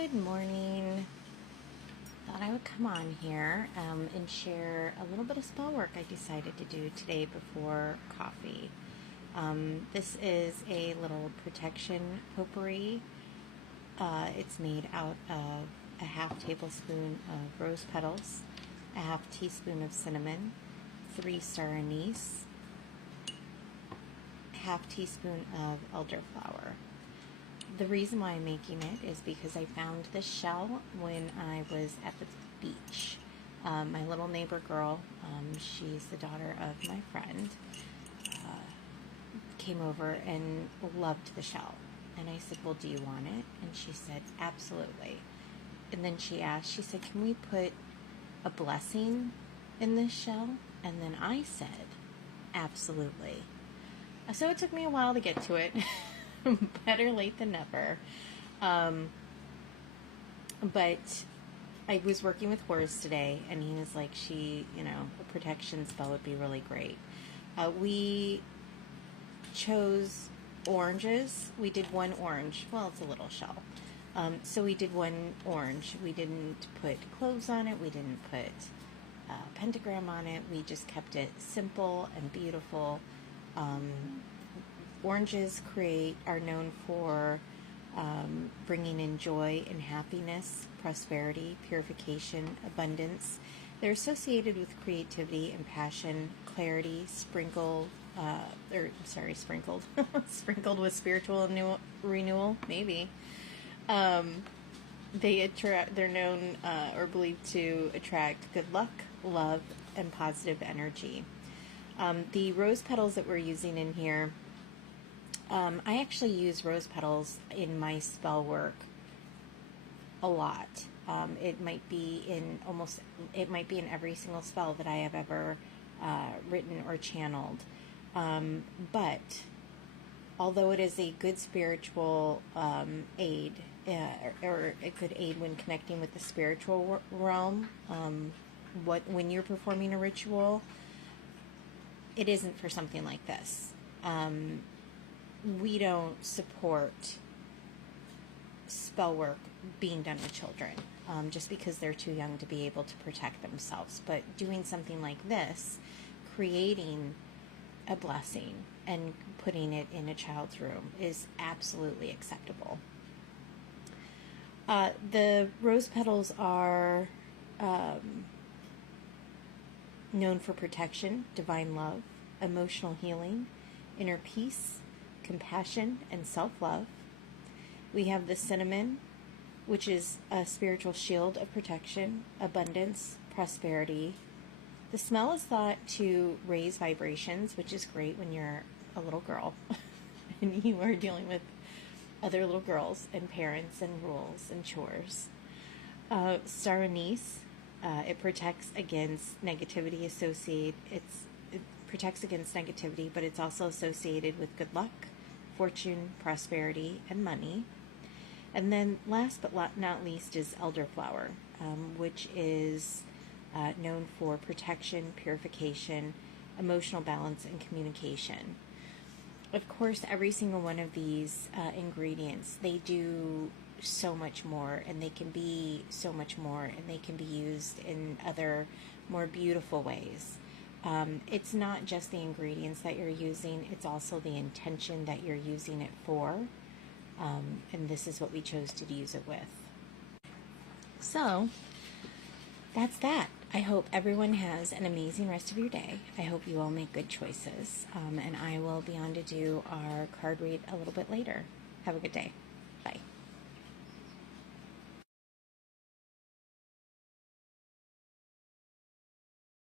Good morning. Thought I would come on here and share a little bit of spell work I decided to do today before coffee. This is a little protection potpourri. It's made out of a half tablespoon of rose petals, a half teaspoon of cinnamon, 3-star anise, half teaspoon of elderflower. The reason why I'm making it is because I found this shell when I was at the beach. My little neighbor girl, she's the daughter of my friend, came over and loved the shell. And I said, well, do you want it? And she said, absolutely. And then she asked, she said, can we put a blessing in this shell? And then I said, absolutely. So it took me a while to get to it. Better late than never. But I was working with Horace today, and he was like, a protection spell would be really great. We chose oranges. We did one orange. Well, it's a little shell. So we did one orange. We didn't put cloves on it. We didn't put pentagram on it. We just kept it simple and beautiful. Oranges are known for bringing in joy and happiness, prosperity, purification, abundance. They're associated with creativity and passion, clarity, sprinkled sprinkled with spiritual renewal, maybe. They're known or believed to attract good luck, love, and positive energy. The rose petals that we're using in here, I actually use rose petals in my spell work a lot. It might be in every single spell that I have ever written or channeled. But although it is a good spiritual aid, or it could aid when connecting with the spiritual realm, when you're performing a ritual, it isn't for something like this. We don't support spell work being done with children, just because they're too young to be able to protect themselves. But doing something like this, creating a blessing and putting it in a child's room, is absolutely acceptable. The rose petals are known for protection, divine love, emotional healing, inner peace, compassion, and self-love. We have the cinnamon, which is a spiritual shield of protection, abundance, prosperity. The smell is thought to raise vibrations, which is great when you're a little girl and you are dealing with other little girls and parents and rules and chores. Star anise, it protects against negativity it protects against negativity, but it's also associated with good luck, fortune, prosperity, and money. And then last but not least is elderflower, which is known for protection, purification, emotional balance, and communication. Of course, every single one of these ingredients, they do so much more, and they can be so much more, and they can be used in other more beautiful ways. It's not just the ingredients that you're using, it's also the intention that you're using it for, and this is what we chose to use it with. So, that's that. I hope everyone has an amazing rest of your day. I hope you all make good choices, and I will be on to do our card read a little bit later. Have a good day.